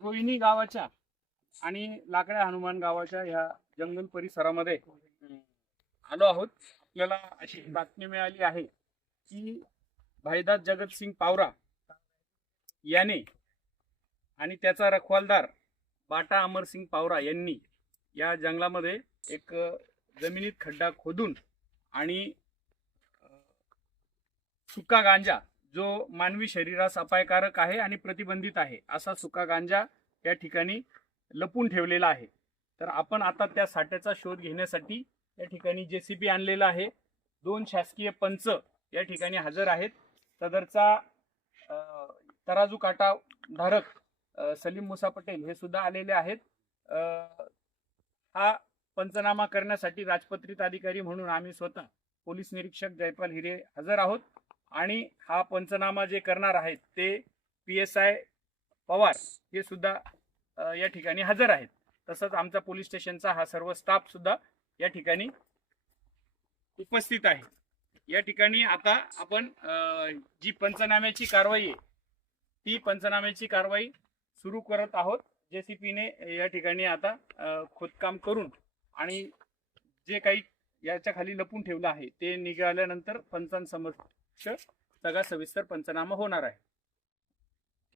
रोहिणी गावाच्या आणि लाकड्या हनुमान गावाच्या ह्या जंगल परिसरामध्ये आलो आहोत। आपल्याला अशी बातमी मिळाली आहे की भाईदास जगतसिंग पावरा याने आणि त्याचा रखवालदार बाटा अमरसिंग पावरा यांनी या जंगलामध्ये एक जमिनीत खड्डा खोदून आणि सुका गांजा जो मानवी शरीरास अपायकारक आहे आणि प्रतिबंधित आहे असा सुका गांजा या ठिकाणी लपून ठेवलेला आहे। तर आपण आता त्या साठ्याचा शोध घेण्यासाठी या ठिकाणी जेसीबी आणलेला आहे। 2 शासकीय पंच या ठिकाणी हजर आहेत। सदरचा तराजू काटा धारक सलीम मुसा पटेल हे सुद्धा आलेले आहेत। हा पंचनामा करण्यासाठी राजपत्रित अधिकारी म्हणून आम्ही स्वतः पोलीस निरीक्षक जयपाल हिरे हजर आहोत आणि हा पंचनामा जे करणार आहेत ते PSI पवार हे सुद्धा या ठिकाणी हजर आहेत। तसंच आमचा पोलीस स्टेशनचा हा सर्व स्टाफ सुद्धा या ठिकाणी उपस्थित आहे। या ठिकाणी आता आपण जी पंचनाम्याची कारवाई आहे ती पंचनाम्याची कारवाई सुरू करत आहोत। जेसीपीने या ठिकाणी आता खोदकाम करून आणि जे काही याच्या खाली लपून ठेवलं आहे ते निघाल्यानंतर पंचांसमक्ष सगळा सविस्तर पंचनामा होणार आहे।